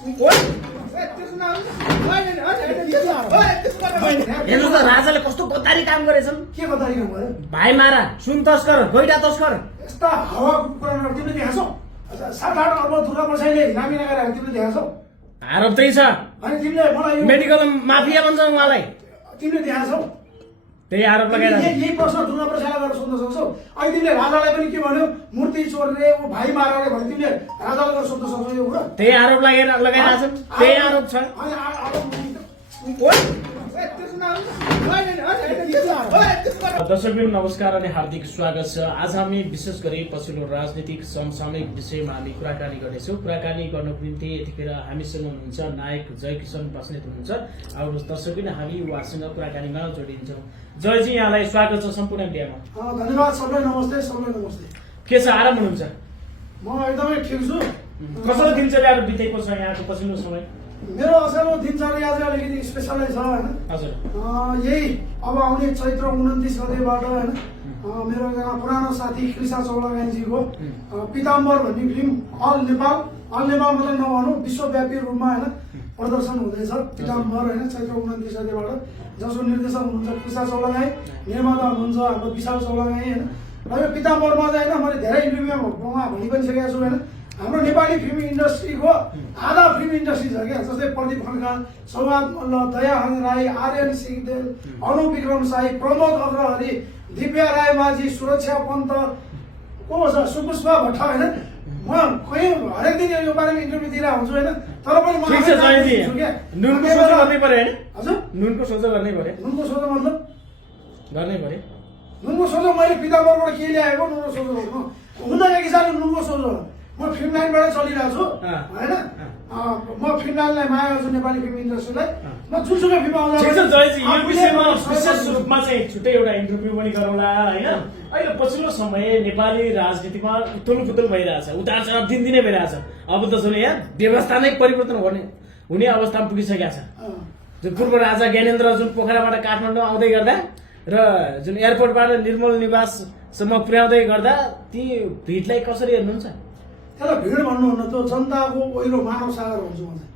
हेर्नु त राजाले कस्तो गद्दारी काम गरेछन्। के गद्दारी काम गर्यो? भाइ मारा, सुन तस्कर, गैडा तस्कर। यस्ता हावा कुराहरू तिमीले देखाछौ? 7-8 अर्ब दुर्गा प्रसाईले नामी नगरेर तिमीले देखाछौ? आरोप त्यही छ। अनि तिमीले मलाई यो मेडिकल माफिया भन्छ उहाँलाई। तिमीले देखाछौ? त्यही आरोप लगाइरहेको छ। यही प्रश्न दुर्गा प्रसाईलाई गरेर सोध्न सक्छौ? अहिले तिमीले राजालाई पनि के भन्यो? मूर्ति चोरले ऊ भाइ माराले भने तिमीले राजालाई गरेर सोध्न सक्छौ यो कुरा? त्यही आरोप लगाइरहेको छ। त्यही आरोप छ। दर्शकबिन नमस्कार अनि हार्दिक स्वागत छ। आज हामी विशेष गरी पछिल्लो राजनीतिक समसामयिक विषयमा हामी कुराकानी गर्नेछौँ। कुराकानी गर्नको निम्ति यतिखेर हामीसँग हुनुहुन्छ नायक जयकिशन बस्नेत हुनुहुन्छ। अब दर्शकबिन हामी उहाँसँग कुराकानीमा जोडिन्छौँ। जयजी, यहाँलाई स्वागत छ सम्पूर्ण इन्डियामा। धन्यवाद। सबैलाई नमस्ते। सबैलाई नमस्ते। के छ, आराम हुनुहुन्छ? म एकदमै ठिक छु। कसरी दिनचर्याहरू बितेको छ यहाँको पछिल्लो समय? मेरो असारको दिनचर्या चाहिँ अलिकति स्पेसलै छ होइन। हजुर। यही अब आउने चैत्र 29 गतेबाट होइन मेरो एकजना पुरानो साथी कृषा चौलागाईजीको पिताम्बर भन्ने फिल्म अल नेपाल मात्र नभनौँ विश्वव्यापी रूपमा होइन प्रदर्शन हुँदैछ। पिताम्बर होइन चैत्र 29 गतेबाट, जसको निर्देशक हुनुहुन्छ कृषा चौलागाई, निर्माता हुनुहुन्छ हाम्रो विशाल चौलागाई होइन। र यो पिताम्बरमा चाहिँ होइन मैले धेरै इन्टरभ्यूमा भनि पनि सकेको छु होइन। हाम्रो नेपाली फिल्म इन्डस्ट्रीको आधा फिल्म इन्डस्ट्री छ क्या, जस्तै प्रदीप खड्का, सौगात मल्ल, दयाहाङ राई, आर्यन सिंहदेव, अनु विक्रम साई, प्रमोद अग्रहरी, दिव्या राय माझी, सुरक्षा पन्त, को छ सुपुष्पा भट्ट होइन। म कहीँ हरेक दिन यो बारेमा इन्टरभ्यू दिइरहेको हुन्छु होइन। तर पनि नुनको सोचो गर्नै पर्यो होइन? हजुर, नुनको सोचो गर्नै पर्यो। नुनको सोचो मतलब गर्नै पर्यो। नुनको सोचो मैले पिताम्बरबाट के ल्याएको नुनको सोचो हुँदैन कि सानो नुनको सोचो। म फिल्म लाइनबाट चलिरहेको छु होइन। म फिल्म लाइनलाई माया गर्छु, नेपाली फिल्म इन्डस्ट्रीलाई। म जुनसुकै फिल्म आउँदा जयजी यो विषयमा विशेष रूपमा चाहिँ छुट्टै एउटा इन्टरभ्यू पनि गरौँला होइन। अहिले पछिल्लो समय नेपाली राजनीतिमा उथल भइरहेछ, उतार चढाव दिनदिनै भइरहेछ। अब त जुन यहाँ व्यवस्था नै परिवर्तन हुने अवस्थामा पुगिसकेका छ। जुन पूर्व राजा ज्ञानेन्द्र जुन पोखराबाट काठमाडौँ आउँदै गर्दा र जुन एयरपोर्टबाट निर्मल निवाससम्म पुर्याउँदै गर्दा ती भिडलाई कसरी हेर्नुहुन्छ? त्यसलाई भिड भन्नुहुन्न, त्यो जनताको ओहिरो मानव सागर भन्छु म चाहिँ।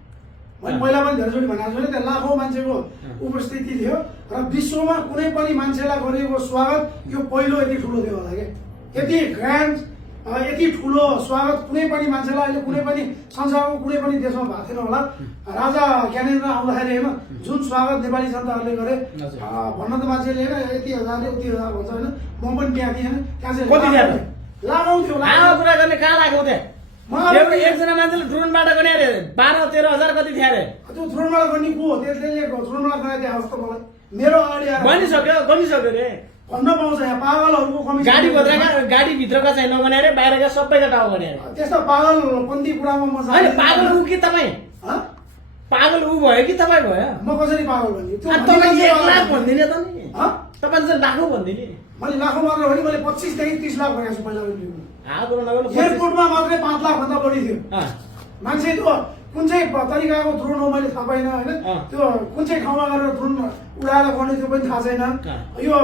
मैले पहिला पनि धेरैचोटि भनेको छु नि, त्यहाँ लाखौँ मान्छेको उपस्थिति थियो र विश्वमा कुनै पनि मान्छेलाई गरिएको स्वागत यो पहिलो यति ठुलो थियो होला क्या। यति ग्रान्ड यति ठुलो स्वागत कुनै पनि मान्छेलाई अहिले कुनै पनि संसारको कुनै पनि देशमा भएको थिएन होला। राजा ज्ञानेन्द्र आउँदाखेरि होइन जुन स्वागत नेपाली जनताहरूले गरे भन्न त मान्छेले होइन यति हजारले उति हजार भन्छ होइन। म पनि त्यहाँ थिएँ होइन। त्यहाँ चाहिँ लाखौँ थियो। कुरा गर्ने कहाँ लाग्यो त्यहाँ? एकजना मान्छेले ड्रोनबाट गर्ने अरे 12-13 हजार कति थियो अरे? त्यो ड्रोनबाट गर्ने को हो? त्यसले ड्रोनबाट गरे त्यहाँ जस्तो मलाई मेरो अगाडि आएर गनिसक्यो रे भन्न पाउँछ। यहाँ पागलहरूको कमिसन गाडीभित्रका चाहिँ नगने अरे, बाहिरका सबैका टाउ गर्ने अरे। त्यस्तो पागलपन्थी कुरामा म पागल ऊ कि तपाईँ? पागल ऊ भयो कि तपाईँ भयो? म कसरी पागल भन्ने? तपाईँ 1 लाख भनिदिने त नि, तपाईँ चाहिँ लाखौँ भनिदिने। मैले लाखौँ मात्र भने मैले 25 देखि 30 लाख भनेको छु पहिला। एयरपोर्टमा मात्रै 5 लाख भन्दा बढी थियो मान्छे। त्यो कुन चाहिँ तरिकाको ड्रोन हो मैले थाहा पाइनँ होइन। त्यो कुन चाहिँ ठाउँमा गएर ड्रोन उडाएर गर्ने त्यो पनि थाहा छैन। यो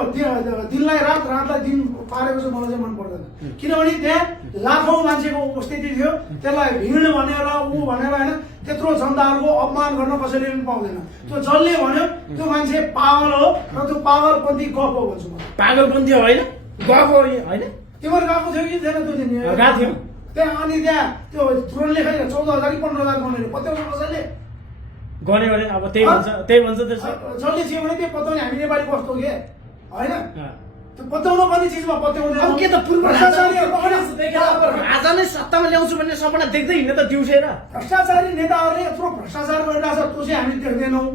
दिनलाई रातलाई दिन पारेको चाहिँ मलाई चाहिँ मन पर्दैन। किनभने त्यहाँ लाखौँ मान्छेको उपस्थिति थियो। त्यसलाई भिड भनेर ऊ भनेर होइन त्यत्रो जनताहरूको अपमान गर्न कसैले पनि पाउँदैन। त्यो जसले भन्यो त्यो मान्छे पागल हो र त्यो पागलपन्थी गफ हो भन्छु म। पागलपन्थी होइन, गफ हो होइन। तिमीहरू गएको थियो कि थिएन त्यो दिन? गएको थियो त्यहाँ। अनि त्यहाँ त्यो ड्रोनले खाइ 14,000 कि 15,000 बनाउने पत्याउँछ कसैले गने भने अब त्यही भन्छ त्यसो। जसले थियो भने त्यो पत्याउने हामी नेपाली कस्तो के होइन। त्यो पत्याउनु पनि चिजमा पत्याउँदैन। के त पूर्व राजा नै सत्तामा ल्याउँछु भन्ने सपना देख्दै हिँड्ने त दिउँसेर भ्रष्टाचारी नेताहरूले यत्रो भ्रष्टाचार गरिरहेछ त्यो चाहिँ हामी देख्दैनौँ।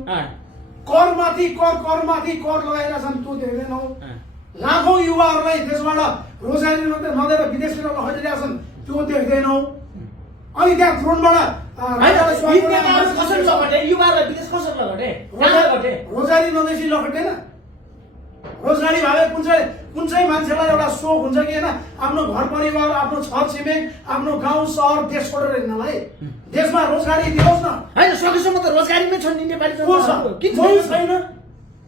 करमाथि कर लगाइरहेछन् त्यो देख्दैनौँ। लाखौँ युवाहरूलाई देशबाट रोजगारी नदिएर विदेशतिर लखटिरहेछन् त्यो देख्दैनौँ। अनि त्यहाँ ड्रोनबाट रोजगारी नदिएपछि लखटेन। रोजगारी भए कुन चाहिँ मान्छेलाई एउटा सोख हुन्छ कि होइन आफ्नो घर परिवार, आफ्नो छर छिमेक, आफ्नो गाउँ सहर देश छोडेर हिँड्नलाई। देशमा रोजगारी दियोस् न। होइन सकेसम्म त रोजगारीमै छन् नि नेपाली छैन।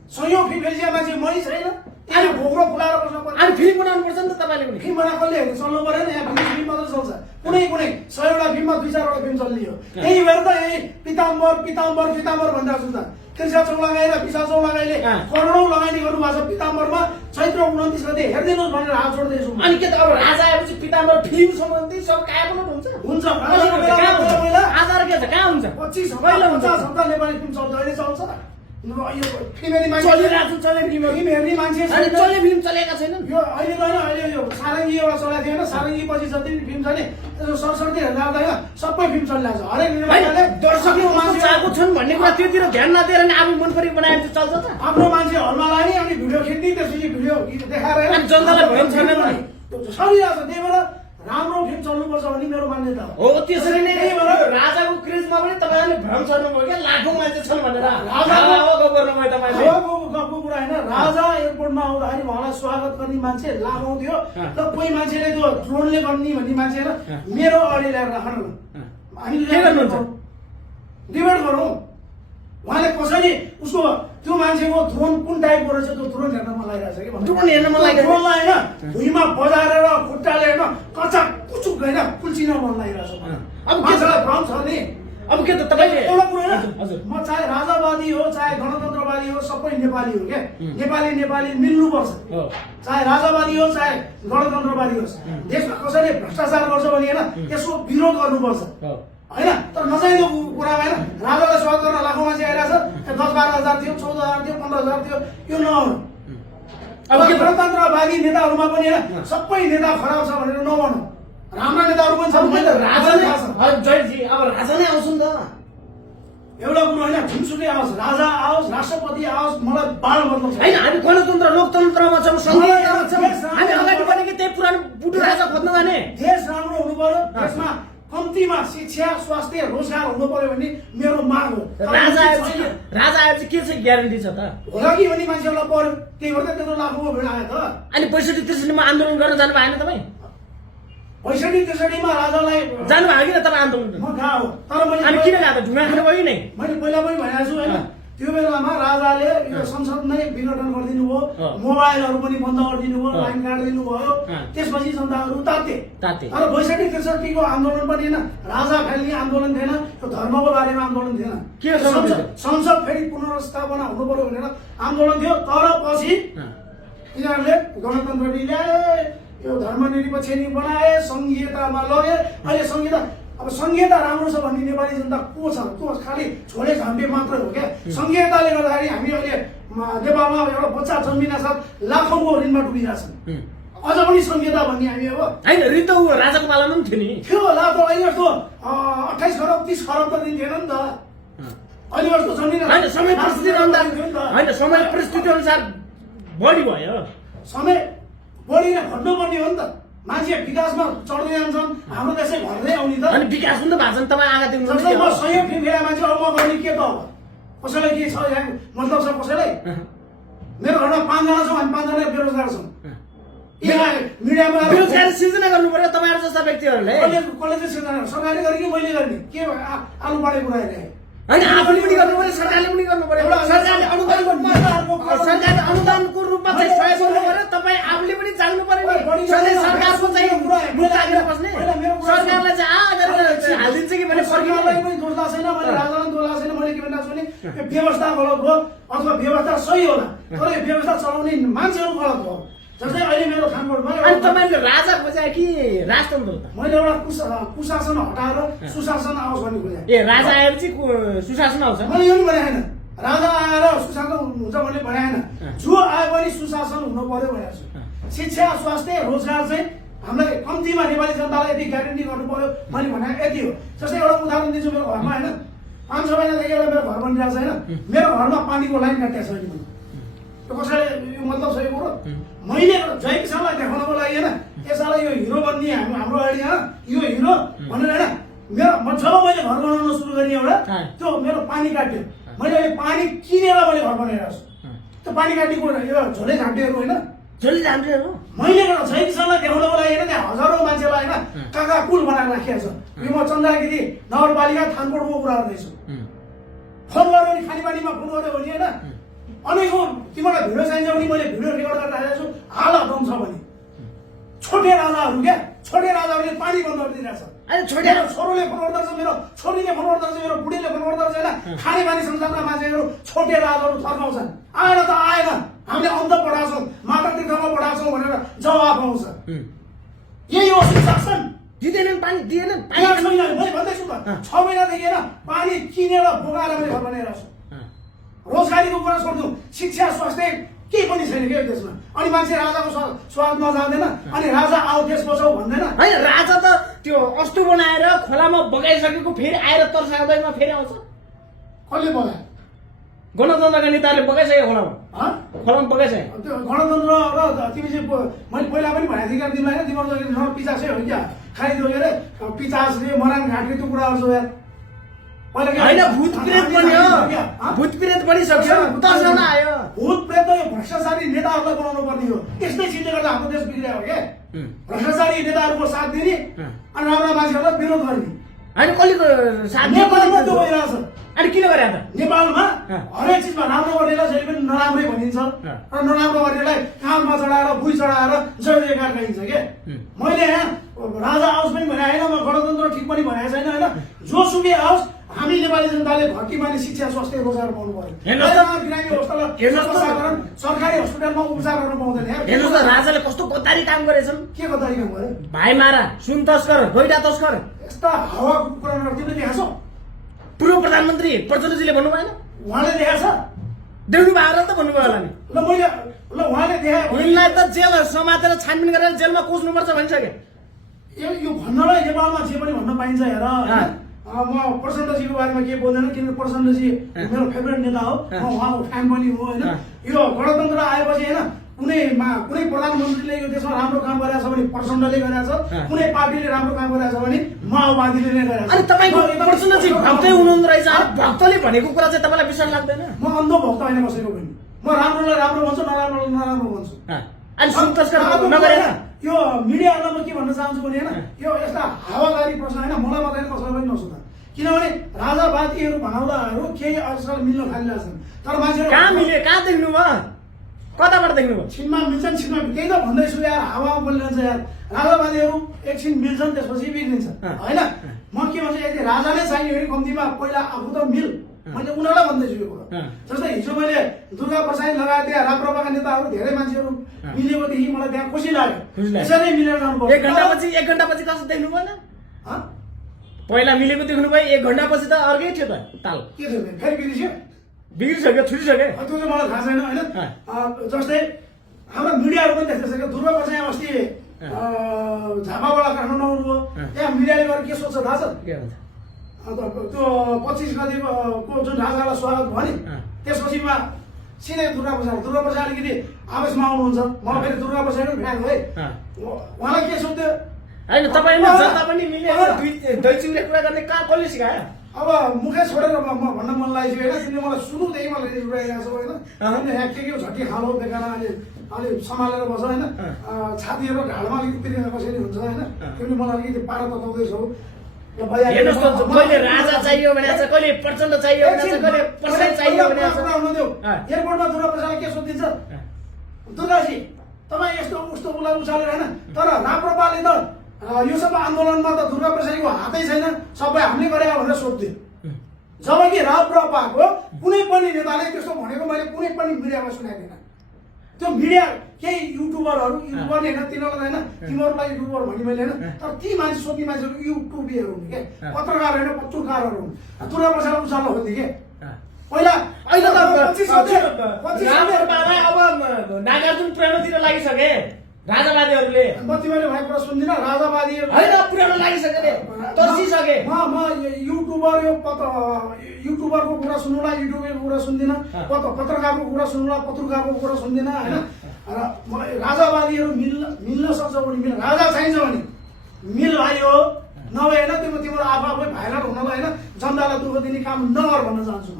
सयौँ फिल्म मान्छे मै छैन। त्यहाँ भोग्रो फुलाएर बस्नु पर्छ। अनि फिल्म बनाउनु पर्छ नि त तपाईँले पनि। फिल्म बनाएकोले हेर्नु चल्नु परेन। यहाँ फिल्म मात्रै चल्छ। कुनै 100वटा फिल्ममा 2-4वटा फिल्म चल्ने हो। त्यही भएर त यही पिताम्बर पिताम्बर पिताम्बर भनिरहेको छु त कृष्ण चौलागाई र पिसा चौलागाईले करोडौँ लगानी गर्नुभएको छ पिताम्बरमा चैत्र 29 गते हेरिदिनुहोस् भनेर हात जोड्दैछु अनि के त अब राजा आएपछि पिताम्बर फिल्म सम्बन्धी सब कहाँ पनि हुन्छ आधार के छ कहाँ हुन्छ 25 हप्ता नेपाली फिल्म चल्छ अहिले चल्छ यो फिल्म हेर्ने मान्छे फिल्म हेर्ने मान्छे चले फिल्म चलेका छैनन् यो अहिले गएन अहिले यो सारङ्गी एउटा चलाएको थियो होइन सारङ्गी पछि जति पनि फिल्म छ नि सरस्वती हेर्दा होइन सबै फिल्म चलिरहेको छ हरेक निर्माताले दर्शकले मान्छे चाहेको छन् भन्ने कुरा त्योतिर ध्यान नदिएर नि आफू मन परी बनाएर चल्छ त आफ्नो मान्छे हलमा लाग्ने अनि भिडियो खिच्ने त्यसपछि भिडियो देखाएर अनि जनतालाई भ्रम छैन भने सरिरहेको छ त्यही भएर राम्रो फिल्म चल्नुपर्छ भन्ने मेरो मान्यता हो त्यसरी नै राजाको क्रेजमा पनि तपाईँहरूले भ्रम छर्नुभयो क्या लाखौँ मान्छे छन् भनेर गफ गर्नुभयो तपाईँले गफको कुरा होइन राजा एयरपोर्टमा आउँदाखेरि उहाँलाई स्वागत गर्ने मान्छे लामो थियो र कोही मान्छेले त्यो ड्रोनले गर्ने भन्ने मान्छे होइन मेरो अगाडि ल्याएर राख्नु हामीले के गर्नुहुन्छ डिबेट गरौँ उहाँले कसरी उसको त्यो मान्छेको ड्रोन कुन टाइपको रहेछ त्यो ड्रोन हेर्न मन लागिरहेछ कि ड्रोन हेर्न मन लागिरहेछ ड्रोनलाई होइन भुइँमा बजारेर खुट्टाले होइन कच्चा कुचुक होइन कुल्चिन मन लागिरहेछ अब मान्छेलाई भ्रम छ नि अब के त तपाईँले एउटा कुरा होइन म चाहे राजावादी हो चाहे गणतन्त्रवादी हो सबै नेपाली हो क्या नेपाली मिल्नुपर्छ चाहे राजावादी हो चाहे गणतन्त्रवादी होस् देशमा कसैले भ्रष्टाचार गर्छ भने होइन त्यसको विरोध गर्नुपर्छ होइन तर नचाहिँदो कुरा होइन राजालाई स्वागत गर्न लाखौँ मान्छे आइरहेछ 10-12 हजार थियो 14,000 थियो 15,000 थियो यो नआउनु अब गणतन्त्रवादी नेताहरूमा पनि होइन सबै नेता खराब छ भनेर नभनौँ राम्रा नेताहरू पनि छन् राजा नै जयजी अब राजा नै आउँछ नि त एउटा कुरो होइन जुनसुकै आओस् राजा आओस् राष्ट्रपति आओस् मलाई बाल मतलब छ होइन हामी गणतन्त्र लोकतन्त्रमा छौँ संघीयतामा छौँ हामी अगाडि बढेको त्यही पुरानो बुढो राजा खोज्न जाने देश राम्रो हुनु पर्यो देशमा कम्तीमा शिक्षा स्वास्थ्य रोजगार हुनु पर्यो भन्ने मेरो माग हो राजा आएपछि के चाहिँ ग्यारेन्टी छ त होला कि भन्ने मान्छेहरूलाई पर्यो त्यही भएर त्यत्रो लाखौँको भिड आयो त अनि 65-63 आन्दोलन गर्न जानु भएन तपाईँ 65-63 राजालाई जानु भयो किन तपाईँ आन्दोलन म गएको हो तर मैले अनि किन गएको ढुङ्गा खानु भयो नै मैले पहिला पनि भनेको छु होइन त्यो बेलामा राजाले यो संसद नै विघटन गरिदिनु भयो मोबाइलहरू पनि बन्द गरिदिनु भयो लाइन काटिदिनु भयो त्यसपछि जनताहरू ताते तर 62-63 को आन्दोलन पनि होइन राजा खाली आन्दोलन थिएन त्यो धर्मको बारेमा आन्दोलन थिएन संसद फेरि पुनर्स्थापना हुनु पर्यो भनेर आन्दोलन थियो तर पछि यिनीहरूले गणतन्त्र ल्याए यो धर्मनिरपेक्ष बनाए संघीयतामा लगे अहिले संघीयता अब संघीयता राम्रो छ भन्ने नेपाली जनता को छ त्यो खालि छोडे झन्डे मात्र हो क्या संघीयताले गर्दाखेरि हामी अहिले नेपालमा एउटा बच्चा जन्मिना साथ लाखौँको ऋणमा डुबिरहेछन् अझ पनि संघीयता भन्ने हामी अब होइन ऋण त राजाको पालामा पनि थियो नि थियो होला त अहिले जस्तो 28 खरब 30 खरब त ऋण थिएन नि त अहिले जस्तो जन्मिना होइन समय परिस्थिति अनुसार बढी भयो समय बढीले घट्नुपर्ने हो नि त मान्छे विकासमा चढ्दै जान्छन् हाम्रो देशै घट्दै आउने त अनि विकास पनि त भएको छ नि तपाईँ आगा दिनु म सहयोग फिल्म मान्छे अब म गर्ने के त अब कसैलाई के छ यहाँ मतलब छ कसैलाई मेरो घरमा 5 जना छौँ हामी 5 जना बेरोजगार छौँ मिडियामा बेरोजगारी सिर्जना गर्नु पर्यो तपाईँहरू जस्ता व्यक्तिहरूले कलेज सिर्जना सरकारले गर्ने कि मैले गर्ने के आलु बाँडे कुरा हेरेँ होइन आफूले पनि गर्नु पर्यो सरकारले पनि गर्नु पर्यो सरकारले अनुदानको रूपमा चाहिँ सहयोग गर्नु पर्यो तपाईँ आफूले पनि जान्नु पर्यो नि सरकारको चाहिँ मुद्दातिर बस्ने सरकारलाई चाहिँ हालिदिन्छ कि भने सरकारलाई पनि दोष लाग्छ छैन मैले राजालाई दोष लाग्छ छैन मैले के भनिरहेको छु भने व्यवस्था गलत हो अथवा व्यवस्था सही होला तर यो व्यवस्था चलाउने मान्छेहरू गलत हो जस्तै अहिले मेरो खानकोटमा अनि तपाईँले राजा खोजे कि राजतन्त्र त मैले एउटा कुशासन हटाएर सुशासन आओस् भन्ने खोजेँ ए राजा आएपछि सुशासन आउँछ मैले यो नि भने होइन राजा आएर सुशासन हुन्छ भन्ने भने होइन जो आए पनि सुशासन हुनु पर्यो भनेको छु शिक्षा स्वास्थ्य रोजगार चाहिँ हामीलाई कम्तीमा नेपाली जनतालाई यति ग्यारेन्टी गर्नु पर्यो मैले भने यति हो जस्तै एउटा उदाहरण दिन्छु मेरो घरमा होइन 5-6 महिनादेखि एउटा मेरो घर बनिरहेको छ होइन मेरो घरमा पानीको लाइन काटिएको छ अहिले त्यो कसैले यो मतलब छ यो कुरो मैले जय किसानलाई देखाउनको लागि होइन यसलाई यो हिरो बन्ने हाम्रो अहिले यो हिरो भनेर होइन मेरो जब मैले घर बनाउन सुरु गरेँ एउटा त्यो मेरो पानी काट्यो मैले अहिले पानी किनेर मैले घर बनाइरहेको छु त्यो पानी काट्ने कुरो यो झोले झाँटेहरू होइन झोले झाँटेहरू मैले जय किसानलाई देखाउनको लागि होइन त्यहाँ हजारौँ मान्छेलाई होइन काका पुल बनाएर राखिएको छ यो म चन्द्रागिरी नगरपालिका थानकोटको कुरा गर्दैछु फोन गर्यो भने खानेपानीमा फोन गर्यो भने होइन अनेकौँ तिमीलाई भिडियो चाहिन्छ भने मैले भिडियो रेकर्ड गरेर राखेको छु हाल हटाउनु छ भने छोटे राजाहरू क्या छोटे राजाहरूले पानी बन्द गरिदिइरहेछ अहिले छोडेर मेरो छोरोले फोन गर्दा रहेछ, मेरो छोरीले फोन गर्दा रहेछ, मेरो बुढीले फोन गर्दा रहेछ होइन। खाने बानी संसारका मान्छेहरू छोटे राजहरू थर्काउँछन्। आएन त आएन, हामीले अन्त पढाउँछौँ, माता तीर्थमा पढाउँछौँ भनेर जवाब आउँछ। यही हो शासन। दिँदैनन् पानी, दिएनन् पानी। यहाँ छैन, मैले भन्दैछु त 6 महिनादेखि होइन पानी किनेर बोकाएर मैले घर बनाइरहेको छु। रोजगारीको कुरा छोड्नु, शिक्षा स्वास्थ्य केही पनि छैन क्या देशमा। अनि मान्छे राजाको स्वादमा जाँदैन, अनि राजा आऊ देश बचाऊ भन्दैन। होइन, राजा त त्यो अस्तु बनाएर खोलामा बगाइसकेको फेरि आएर तर्साउँदैमा फेरि आउँछ। कसले बोलायो? गणतन्त्रका नेताहरूले बगाइसक्यो खोलामा, खोलामा बगाइसक्यो। त्यो गणतन्त्र र तिमी चाहिँ मैले पहिला पनि भनेको थिएँ क्या तिमीलाई होइन, तिम्रो पिचासै हो क्या खाइदियो के अरे पिचासले मरान घाटले त्यो कुराहरू छ यार। होइन, भूत प्रेत बन्यो, भूत प्रेत बनिसक्यो, तर्साउन आयो। भूत प्रेत यो भ्रष्टाचारी नेताहरूलाई बनाउनु पर्ने हो। यस्तै चिजले गर्दा हाम्रो देश बिग्रियो हो क्या। भ्रष्टाचारी नेताहरूको साथ दिने अनि राम्रा मान्छेहरूलाई विरोध गर्ने। होइन, कसले साथ नेपालमा त्यो भइरहेछ। अनि किन गरे त? नेपालमा हरेक चिजमा राम्रो गर्नेलाई जहिले पनि नराम्रै भनिन्छ र नराम्रो गर्नेलाई काँधमा चढाएर भुइँ चढाएर जय जयकार गरिन्छ के। मैले यहाँ राजा आओस् पनि भने होइन, म गणतन्त्र ठिक पनि भनेको छैन होइन। जोसुकै आओस्, हामी नेपाली जनताले घटी माने शिक्षा स्वास्थ्य रोजगार पाउनु पर्यो। बिरामी अवस्थालाई सरकारी हस्पिटलमा उपचार गर्न पाउँदैन। हेर्नुहोस् त, राजाले कस्तो गद्दारी काम गरेछन्। के गद्दारी काम गरे? भाइ मारा, सुन तस्कर, गैडा तस्कर। यस्ता हावाको कुरा तिमीले देखाएको छौ? पूर्व प्रधानमन्त्री प्रचण्डजीले भन्नु भएन? उहाँले देखाएको छ? देउनु भएर त भन्नुभयो होला नि। ल मैले ल उहाँले देखायो। उनलाई त जेल समातेर छानबिन गरेर जेलमा कोच्नुपर्छ भनिसके। यो भन्नलाई नेपालमा जे पनि भन्न पाइन्छ हेर। म प्रचण्डजीको बारेमा के बोल्दैन, किनकि प्रचण्डजी मेरो फेभरेट नेता हो, म उहाँको फ्यान पनि हो होइन। यो गणतन्त्र आएपछि होइन कुनै प्रधानमन्त्रीले यो देशमा राम्रो काम गरेछ भने प्रचण्डले गरेछ, कुनै पार्टीले राम्रो काम गरेछ भने माओवादीले नै गरेछ। अनि तपाईँको प्रचण्डजी भक्तै हुनुहुँदो रहेछ, भक्तले भनेको कुरा चाहिँ तपाईँलाई विश्वास लाग्दैन? म अन्ध भक्त होइन कसैको पनि। म राम्रोलाई राम्रो भन्छु, नराम्रोलाई नराम्रो भन्छु। अनि सुन तस्कर नगरेन? यो मिडियाहरूलाई म के भन्न चाहन्छु भने होइन, यो यस्ता हावादारी प्रश्न होइन, मलाई मात्रै कसैलाई पनि नसोधा। किनभने राजावादीहरू भनाउँदाहरू केही आजकल मिल्न थालिरहेछन्, तर मान्छेहरू कहाँ मिल्यो? कहाँ देख्नु भयो? कताबाट देख्नुभयो? छिनमा मिल्छन्, छिनमा त्यही त भन्दैछु यार, हावामा बोलिरहन्छ यार। राजावादीहरू एकछिन मिल्छन्, त्यसपछि बिग्रिन्छ होइन। म के भन्छु, यदि राजाले चाहियो भने कम्तीमा पहिला आफू त मिल। मैले उनीहरूलाई भन्दैछु यो कुरा। जस्तै हिजो मैले दुर्गा प्रसाद लगायत त्यहाँ राप्रपाका नेताहरू धेरै मान्छेहरू मिलेकोदेखि मलाई त्यहाँ खुसी लाग्यो। यसरी मिलेर जानुपर्छ। 1 घन्टापछि कस्तो देख्नु भएन? पहिला मिलेको देख्नु भयो, 1 घन्टापछि त अर्कै थियो त ताल। के थियो फेरि बिग्रिसक्यो? बिग्रिसक्यो, छुटिसक्यो। त्यो चाहिँ मलाई थाहा छैन होइन। जस्तै हाम्रो मिडियाहरू पनि देख्दैछ क्या, दुर्गा प्रसाद अस्ति झापाबाट काठमाडौँ आउनुभयो, त्यहाँ मिडियाले गरेर के सोध्छ थाहा छ? के भन्छ? त्यो 25 गतिको जुन राजालाई स्वागत भयो नि, त्यसपछि सिधै दुर्गा प्रसाद अलिकति आवेशमा आउनुहुन्छ। म फेरि दुर्गा प्रसाद फ्यान हो है। उहाँलाई के सोध्यो? होइन, तपाईँले जनता पनि मिलेर दही चिउरे कुरा गर्ने कहाँ कसले सिकायो? अब मुखै छोडेर म भन्न मन लागेको होइन, तिमीले मलाई सुरुदेखि मलाई रिस उठाइरहेको छौ होइन। यहाँ के झट्टी खालो बेकार अलि सम्हालेर बस होइन। छातीहरू ढाडमा अलिकति पिरिङ कसरी हुन्छ होइन, तिमीले मलाई अलिकति पारा तताउँदैछौ। हेर्नुहोस् त, कहिले राजा चाहियो भने कहिले प्रचण्ड चाहियो भने कहिले प्रसाद चाहियो भने एयरपोर्टमा दुर्गा प्रसादलाई के सोधिन्छ? दुर्गाजी तपाईँ यस्तो उस्तो उसलाई उचालेर होइन, तर राप्रपाले त यो सब आन्दोलनमा त दुर्गा प्रसादको हातै छैन, सबै हामीले गरे भनेर सोध्थ्यो। जबकि राप्रपाको कुनै पनि नेताले त्यस्तो भनेको मैले कुनै पनि मिडियामा सुनेको थिएन। त्यो मिडिया केही युट्युबरहरू होइन, तिनीहरूलाई होइन, तिमीहरूलाई युट्युबर भन्ने मैले होइन, तर ती मान्छे सोध्ने मान्छेहरू युट्युबीहरू हुन् के, पत्रकार होइन, पत्रकारहरू हुन्। दुर्गा प्रसाद उचाल्न खोज्थे के पहिला। अहिले त 25 अब नागार्जुन पुरानोतिर लागिसके राजावादीहरूले। म तिमीले भनेको कुरा सुन्दिनँ, राजावादीहरू होइन, पुरानो लागिसके, तर्सिसके। म युट्युबरको कुरा सुन्नुलाई युट्युबरको कुरा सुन्दिनँ, पत्रकारको कुरा सुन्नुलाई पत्रकारको कुरा सुन्दिनँ होइन। र राजावादीहरू मिल्न सक्छ भने मिल, राजा चाहिन्छ भने मिल भाइ हो, नभए होइन तिम्रो आफै भाइरल हुनलाई होइन, जनतालाई दुःख दिने काम नगर भन्न चाहन्छु म।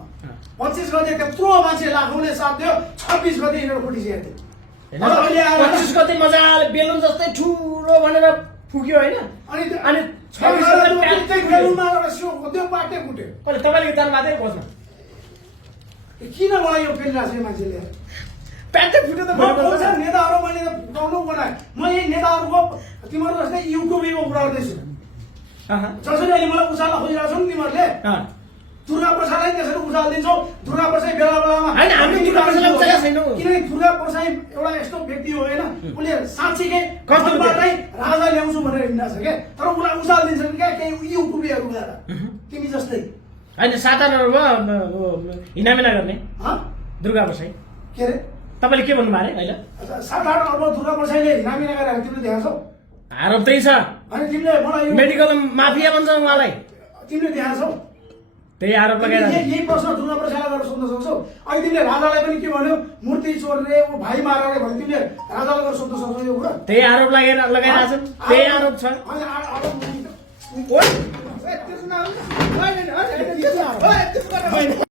25 गते त्यत्रो मान्छे लाखौँले साथ दियो, 26 गते यिनीहरू फुटिसकेको थियो। 25 गते मजाले बेलुन जस्तै ठुलो भनेर फुक्यो होइन, अनि 26 गते बेलुनमा एउटा सो त्यो पाटे फुट्यो। कहिले तपाईँले जानु मात्रै बस्नु किन मलाई यो पेलिरहेको छ मान्छेले? प्यान्टै फुट्यो त नेताहरू मैले गाउनु बनाएँ। म यही नेताहरूको तिमीहरू जस्तै युट्युबीको कुरा गर्दैछु। अहँ। जसरी अहिले मलाई उचाल्न खोजिरहेको छौ नि तिमीहरूले अँ। दुर्गा प्रसादलाई त्यसरी उचालिदिन्छौ। दुर्गा प्रसाद बेला बेलामा होइन, हामीले दुर्गा प्रसादलाई उचालेका छैनौँ। किनकि दुर्गा प्रसाद एउटा यस्तो व्यक्ति हो होइन, उसले साँच्चीकै कस्तो घरबाटै राजा ल्याउँछु भनेर हिँड्दा छ क्या, तर उसलाई उचालिदिन्छन् क्या केही युट्युबीहरू गएर तिमी जस्तै। होइन, साधारणमा हिनामिना गर्ने हँ? दुर्गा प्रसाई के अरे तपाईँले के भन्नुभयो अरे अहिले? 7-8 अर्ब दुर्गा प्रसादले हिनामिना गरेर तिमीले देखाएको छौ? आरोप त्यही छ, अनि तिमीले मलाई यो मेडिकल माफिया भन्छ उहाँलाई, तिमीले देखाएको छौ? त्यही आरोप लगाइरहेको यही प्रश्न दुर्गा प्रसादलाई गरेर सोध्न सक्छौ? अहिले तिमीले राजालाई पनि के भन्यो, मूर्ति चोर्ने ऊ भाइ मारेर भने तिमीले राजालाई गरेर सोध्न सक्छौ यो कुरा? त्यही आरोप लगाइरहेको छ, त्यही आरोप छ। अनि आरोप ओइ, ए, त्यसो नहुने। होइन, होइन, होइन, त्यसो नहुने।